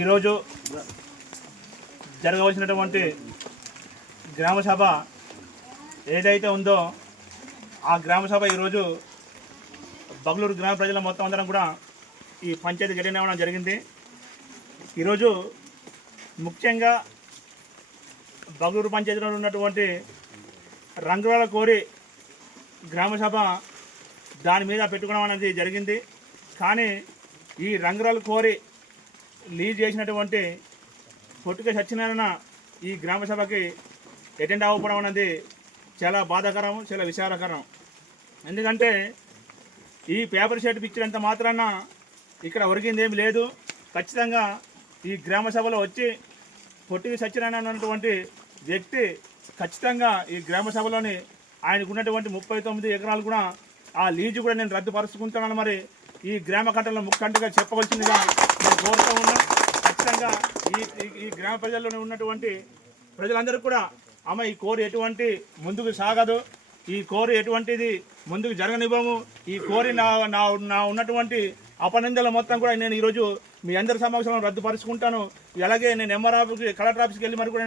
ఈరోజు జరగవలసినటువంటి గ్రామసభ ఏదైతే ఉందో ఆ గ్రామసభ ఈరోజు బగలూరు గ్రామ ప్రజల మొత్తం అందరం కూడా ఈ పంచాయతీ గడిన అవ్వడం జరిగింది. ఈరోజు ముఖ్యంగా బగలూరు పంచాయతీలో ఉన్నటువంటి రంగురాల కోరి గ్రామసభ దాని మీద పెట్టుకోవడం అనేది జరిగింది. కానీ ఈ రంగురాల కోరి లీజ్ చేసినటువంటి పొట్టుక సత్యనారాయణ ఈ గ్రామసభకి అటెండ్ అవ్వడం అనేది చాలా బాధాకరం, చాలా విచారకరం. ఎందుకంటే ఈ పేపర్ షీట్ ఇచ్చినంత మాత్రాన ఇక్కడ ఒరిగింది ఏమి లేదు. ఖచ్చితంగా ఈ గ్రామసభలో వచ్చి పొట్టికి సత్యనారాయణ అన్నటువంటి వ్యక్తి ఖచ్చితంగా ఈ గ్రామసభలోని ఆయనకు ఉన్నటువంటి 39 ఎకరాలు కూడా ఆ లీజు కూడా నేను రద్దుపరుచుకుంటున్నాను. మరి ఈ గ్రామ కట్టలో ముఖ్యంగా చెప్పవలసిందిగా నేను కోరుతూ ఉన్నాను. ఖచ్చితంగా ఈ గ్రామ ప్రజల్లోనే ఉన్నటువంటి ప్రజలందరూ కూడా అమ్మ ఈ కోరి ఎటువంటి ముందుకు సాగదు, ఈ కోరి ఎటువంటిది ముందుకు జరగనివ్వము, ఈ కోరి నా ఉన్నటువంటి అపనిందల మొత్తం కూడా నేను ఈరోజు మీ అందరి సమావేశంలో రద్దుపరుచుకుంటాను. అలాగే నేను ఎంఆర్ ఆఫీస్కి కలెక్టర్ ఆఫీస్కి వెళ్ళి మరి కూడా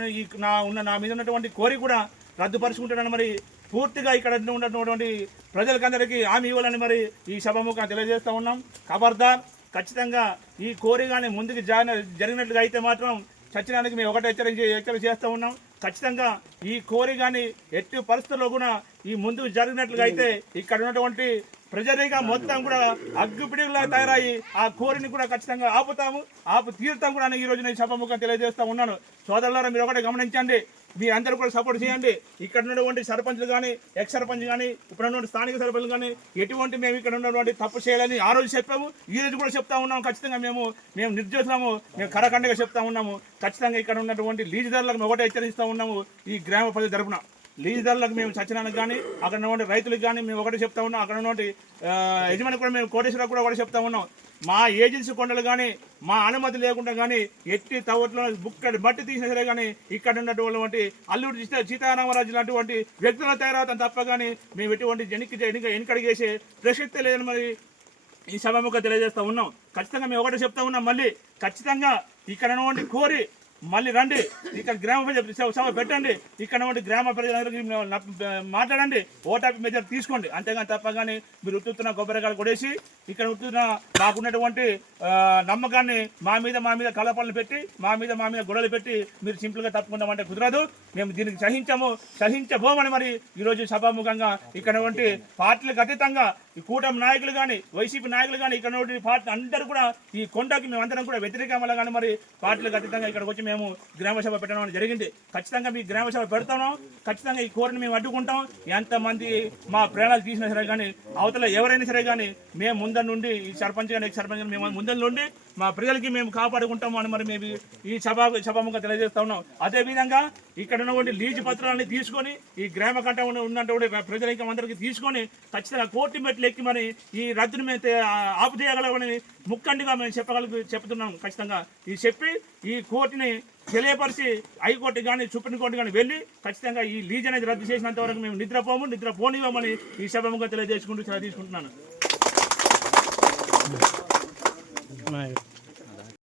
నా మీద ఉన్నటువంటి కోరి కూడా రద్దుపరుచుకుంటానని మరి పూర్తిగా ఇక్కడ ఉన్నటువంటి ప్రజలకందరికీ హామీ ఇవ్వాలని మరి ఈ సభముఖంగా తెలియజేస్తూ ఉన్నాం. ఖబర్దార్, ఖచ్చితంగా ఈ కోరి కానీ ముందుకు జరిగినట్లుగా అయితే మాత్రం సత్యనారాయణకి మేము ఒకటే హెచ్చరిక చేస్తూ ఉన్నాం. ఖచ్చితంగా ఈ కోరి కానీ ఎట్టి పరిస్థితుల్లో కూడా ఈ ముందుకు జరిగినట్లుగా అయితే ఇక్కడ ఉన్నటువంటి ప్రజలుగా మొత్తం కూడా అగ్గిపిడిలా తయారయ్యి ఆ కోరిని కూడా ఖచ్చితంగా ఆపు తీరుతాం కూడా ఈ రోజు నేను సభముఖంగా తెలియజేస్తూ ఉన్నాను. సోదరులారా, మీరు ఒకటే గమనించండి, మీ అందరూ కూడా సపోర్ట్ చేయండి. ఇక్కడ ఉన్నటువంటి సర్పంచ్లు కానీ ఎక్స్ సర్పంచ్ కానీ ఇప్పుడు ఉన్నటువంటి స్థానిక సర్పంచ్లు కానీ ఎటువంటి మేము ఇక్కడ ఉన్నటువంటి తప్పు చేయాలని ఆ రోజు చెప్పాము, ఈ రోజు కూడా చెప్తా ఉన్నాము. ఖచ్చితంగా మేము నిర్దోషులము, మేము కరకండగా చెప్తా ఉన్నాము. ఖచ్చితంగా ఇక్కడ ఉన్నటువంటి లీజుదారులకు మేము ఒకటే హెచ్చరిస్తూ ఉన్నాము. ఈ గ్రామ ప్రజల తరపున లీజుదారులకు మేము సత్యనారాయణకు కానీ అక్కడ ఉన్నటువంటి రైతులకు కానీ మేము ఒకటే చెప్తా ఉన్నాం. అక్కడ ఉన్నటువంటి యజమాని కూడా మేము కోటేశ్వరకు కూడా ఒకటే చెప్తా ఉన్నాం. మా ఏజెన్సీ కొండలు కానీ మా అనుమతి లేకుండా కానీ ఎట్టి తవ్వట్లో బుక్కడి మట్టి తీసినా సరే కానీ ఇక్కడ ఉన్నటువంటి అల్లూరి సీతారామరాజు లాంటి వ్యక్తులను తయారవుతాం తప్ప కానీ మేము ఎటువంటి వెనుకడికి చేసే ప్రసక్తే లేదని మరి ఈ సభముఖంగా తెలియజేస్తూ ఉన్నాం. ఖచ్చితంగా మేము ఒకటే చెప్తా ఉన్నాం. మళ్ళీ ఖచ్చితంగా ఇక్కడ ఉన్నటువంటి కోరి మళ్ళీ రండి, ఇక్కడ గ్రామ ప్రజల సభ పెట్టండి, ఇక్కడ ఉన్నటువంటి గ్రామ ప్రజలందరికీ మాట్లాడండి, ఓటాపి మెజర్ తీసుకోండి. అంతేగాని తప్ప కానీ మీరు ఉత్తున్న కొబ్బరికాయలు కొడేసి ఇక్కడ ఉత్తున్న మాకున్నటువంటి నమ్మకాన్ని మా మీద కలపాలను పెట్టి మా మీద గొడవలు పెట్టి మీరు సింపుల్గా తప్పుకుంటామంటే కుదరదు. మేము దీనికి సహించబోమని మరి ఈరోజు సభాముఖంగా ఇక్కడ ఉన్నటువంటి పార్టీలకు అతీతంగా ఈ కూటమి నాయకులు కానీ వైసీపీ నాయకులు కానీ ఇక్కడ ఉన్నటువంటి పార్టీ అందరూ కూడా ఈ కొండకి మేమందరం కూడా వ్యతిరేకంగా కానీ మరి పార్టీలకు అతీతంగా ఇక్కడికి వచ్చి మేము గ్రామసభ పెట్టడం జరిగింది. ఖచ్చితంగా మీ గ్రామసభ పెడతాము. ఖచ్చితంగా ఈ కోరిని మేము అడ్డుకుంటాం. ఎంతమంది మా ప్రాణాలు తీసినా సరే కానీ అవతల ఎవరైనా సరే కానీ మేము ముందర నుండి ఈ సర్పంచ్ కానీ ఎక్స్ సర్పంచ్ కానీ మేము ముందర నుండి మా ప్రజలకి మేము కాపాడుకుంటాము అని మరి మేము ఈ సభాముఖంగా తెలియజేస్తా ఉన్నాం. అదేవిధంగా ఇక్కడ ఉన్నటువంటి లీజు పత్రాలని తీసుకొని ఈ గ్రామ కట్ట ఉన్నటువంటి ప్రజలకి అందరికీ తీసుకొని ఖచ్చితంగా కోర్టు మెట్లు ఎక్కి మరి ఈ రద్దును మేము ఆపు చేయగలమని ముఖ్యంగా మేము చెప్తున్నాం. ఖచ్చితంగా ఈ చెప్పి ఈ కోర్టుని తెలియపరిచి హైకోర్టు కానీ సుప్రీంకోర్టు కానీ వెళ్ళి ఖచ్చితంగా ఈ లీజ్ అనేది రద్దు చేసినంత వరకు మేము నిద్రపోనివ్వమని ఈ సభముగా తెలియజేసుకుంటూ తీసుకుంటున్నాను.